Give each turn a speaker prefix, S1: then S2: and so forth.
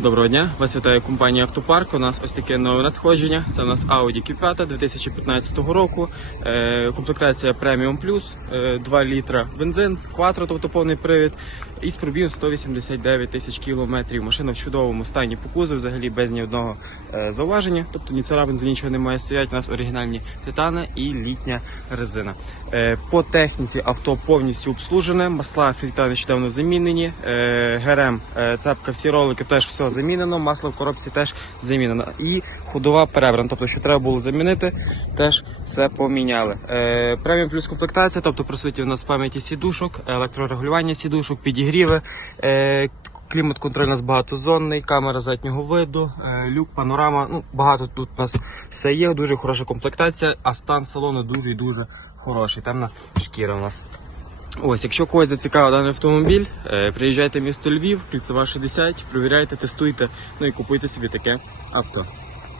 S1: Доброго дня, вас вітає компанія Автопарк. У нас ось таке нове надходження. Це у нас Audi Q5 2015 року. Е, комплектація Premium Plus, е, 2 літра бензин, кватро, тобто повний привід. І з пробігом 189 тисяч кілометрів. Машина в чудовому стані по кузову, взагалі без ні одного е, зауваження. Тобто ні царапин, нічого немає стоять. У нас оригінальні титани і літня резина. Е, по техніці авто повністю обслужене. Масла фільтра нещодавно замінені. Е, ГРМ, е, цепка, всі ролики теж все замінено. Масло в коробці теж замінено. І ходова перебрана. Тобто, що треба було замінити, теж все поміняли. Е, преміум плюс комплектація, тобто присутні у нас пам'яті сідушок, електрорегулювання сідушок, підігріви. Е, Клімат-контроль у нас багатозонний, камера заднього виду, е, люк, панорама. Ну, багато тут у нас все є, дуже хороша комплектація, а стан салону дуже і дуже хороший. Темна шкіра у нас. Ось, якщо когось зацікавив даний автомобіль, е, приїжджайте в місто Львів, кільцева 60, провіряйте, тестуйте, ну і купуйте собі таке авто.